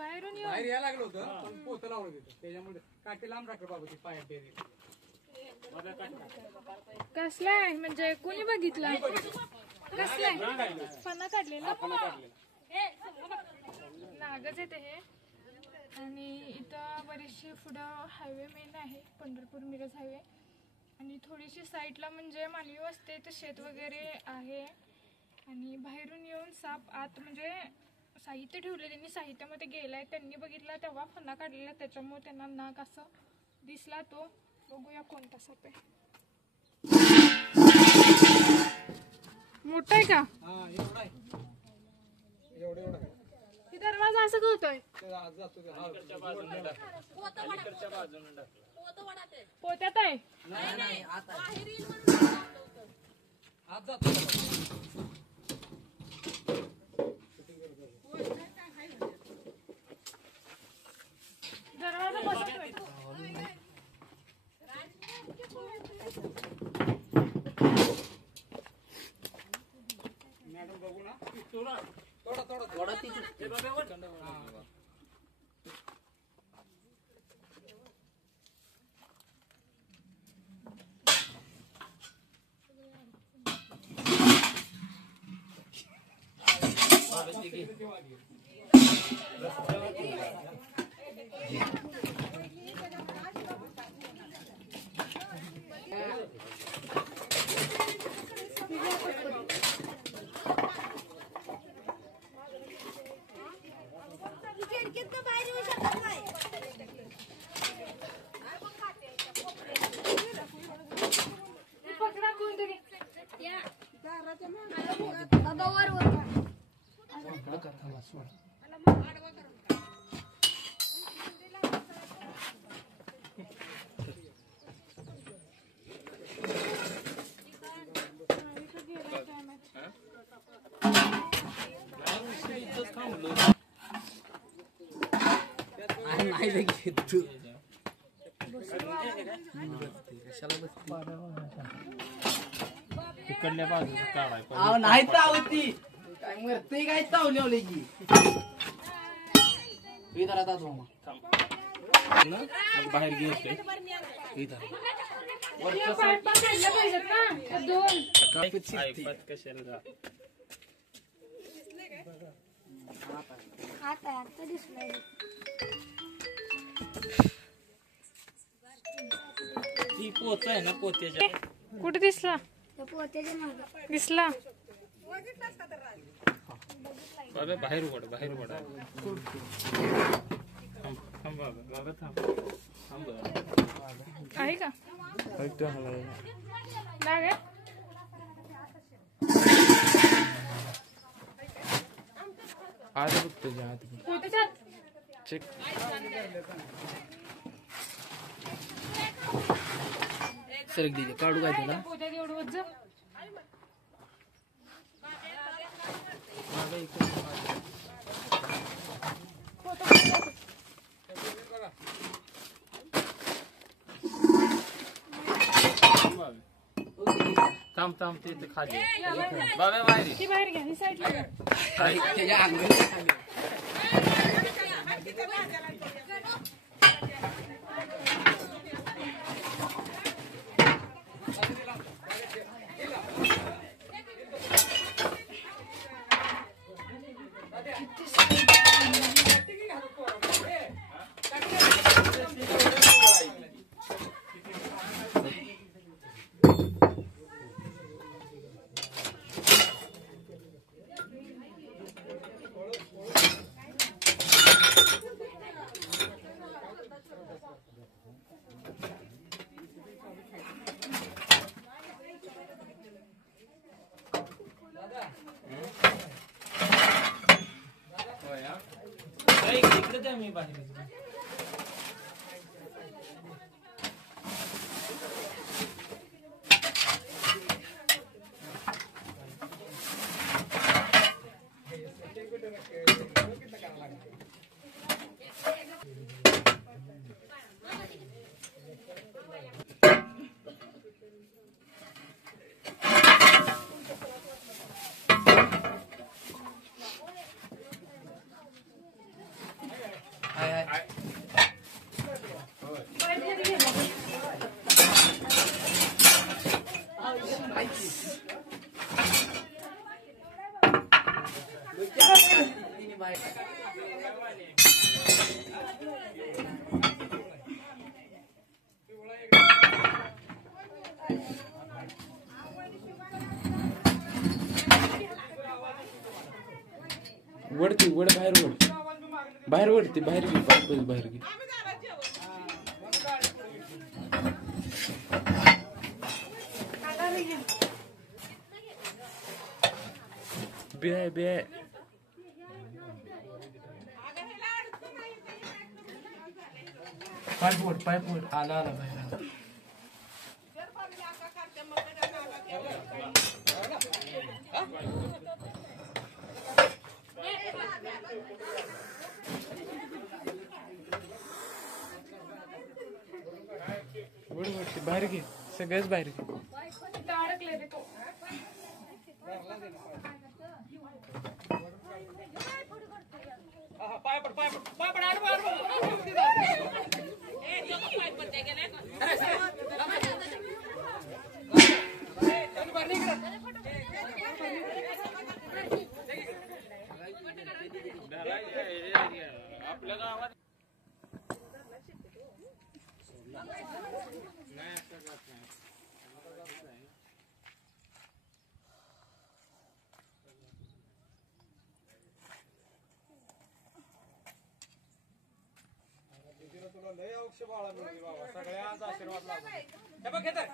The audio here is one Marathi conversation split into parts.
बाहेरून बाहेर यायला लागलो होतं पण पोतं लावलं तिथं त्याच्यामुळे काठी लांब राखलं बाबा ती पायात डेरी कसलाय म्हणजे कोणी बघितलं कसलाय फणा काढलेला नागच येते हे आणि इथं बरेचसे पुढं हायवे मेन आहे पंढरपूर मिरज हायवे आणि थोडीशी साईडला म्हणजे मानवी वस्तीचं शेत वगैरे आहे आणि बाहेरून येऊन साप आत म्हणजे साहित्य ठेवले त्यांनी साहित्यामध्ये गेलाय त्यांनी बघितला तेव्हा फणा काढलेला त्याच्यामुळे त्यांना नाग असं दिसला तो बघूया कोणता साप आहे मोठा आहे का दरवाजा असं होतोय पोत्यात आहे दरवाजा बसतोय मॅडम बघू ना थोडा तिकडल्या बाजूला काढाय नाही चावती काय मरते काय चावले की बाहेर गेले कशाला ती पोत आहे ना पोत्याच्या कुठे दिसला दिसला बाहेर उघड थांब आहे का नाग आहे आज बघतो चेक सरक दे काढू काय त्याला थांब ते खाली बाबा बाहेर घ्या ही साईडला इकडे द्या मी बाहेर हाय हाय वडती वड बाहेर वड बाहेर वडती बाहेर घे बाहेर बाहेर घे बे बे पाईप वड आला आला बाहेर आला वड वडती बाहेर घे सगळ्याच बाहेर घे तिथं अडकले रे तो. पाय पड आडवा. आपल्या गावात तुला लय औक्ष बाळा मिळते बाबा सगळ्यांचा आशीर्वाद लागतो. हे बघ हे तर.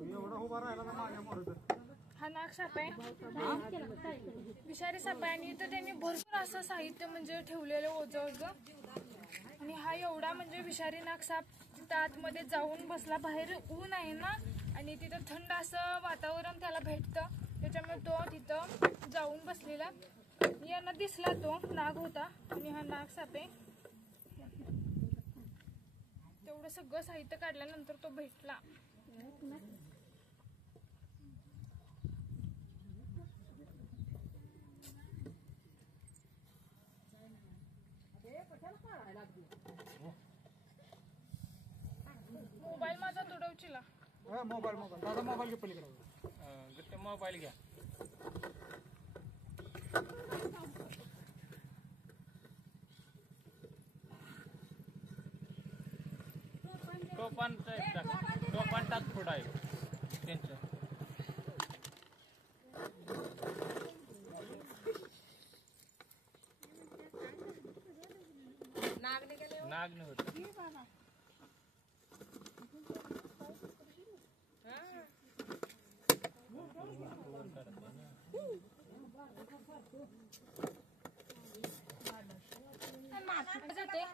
एवढं उभा राहिला ना माझ्या मोर हा नाग साप आहे, विषारी साप आहे. आणि इथं त्यांनी भरपूर असं साहित्य म्हणजे ठेवलेलं ओझं आणि हा एवढा म्हणजे विषारी नाग साप तिथं आतमध्ये जाऊन बसला. बाहेर ऊन आहे ना आणि तिथं थंड असं वातावरण त्याला भेटतं, त्याच्यामुळे तो तिथं जाऊन बसलेला. यांना दिसला तो नाग होता आणि हा नाग साप आहे. तेवढं सगळं साहित्य काढल्यानंतर तो भेटला. मोबाईल माझा तुडवचिला. मोबाईल दादा मोबाईल घे पलीकडे. मोबाईल घ्या टोपण टाक थोडा आहे त्यांचं नाग नाही होत. जाते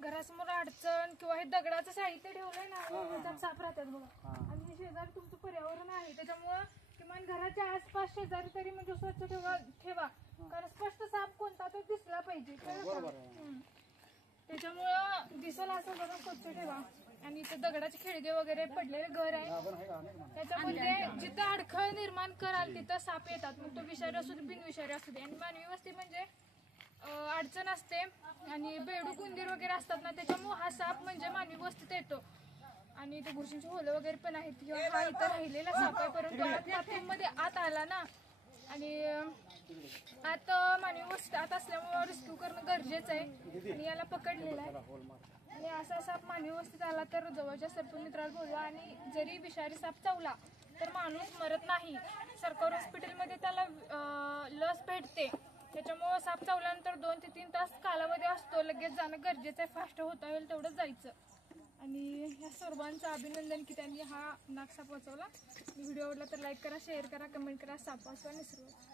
घरासमोर अडचण किंवा हे दगडाचं साहित्य ठेवलंय ना त्याच्यात साप राहतात बघा. आणि हे शेजारी तुमचं पर्यावरण आहे त्याच्यामुळं किमान घराच्या आसपास शेजारी तरी म्हणजे स्वच्छ ठेवा कारण स्पष्ट साप कोणता तर दिसला पाहिजे. त्याच्यामुळं दिसल असं बघा स्वच्छ ठेवा. आणि इथं दगडाचे खिडके वगैरे पडलेले घर आहे त्याच्यामध्ये जिथं अडखळ निर्माण कराल तिथं साप येतात. मग तो विषारी असू दे बिनविषारी असू दे. आणि मानवी वस्ती म्हणजे अडचण असते आणि बेडूक उंदीर वगैरे असतात ना त्याच्यामुळे हा साप म्हणजे मानवी वस्तीत येतो. आणि इथे घुशींची होलं वगैरे पण आहेत किंवा हा इथं राहिलेला साप आहे परंतु बाथरूम मध्ये आत आला ना आणि आत मानवी वस्तीत आत असल्यामुळे रेस्क्यू करणं गरजेचं आहे. आणि याला पकडलेलं आहे आणि असा साप मानवी वस्तीत आला तर जवळच्या सर्पमित्राला बोलवा. आणि जरी विषारी साप चावला तर माणूस मरत नाही. सरकारी हॉस्पिटलमध्ये त्याला लस भेटते त्याच्यामुळे साप चावल्यानंतर 2 ते 3 तास कालावधी असतो. लगेच जाणं गरजेचं आहे. फास्ट होता येईल तेवढं जायचं. आणि ह्या सर्वांचं अभिनंदन की त्यांनी हा नाग साप वाचवला. व्हिडिओ आवडला तर लाईक करा शेअर करा कमेंट करा. साप वाचवा निसर्ग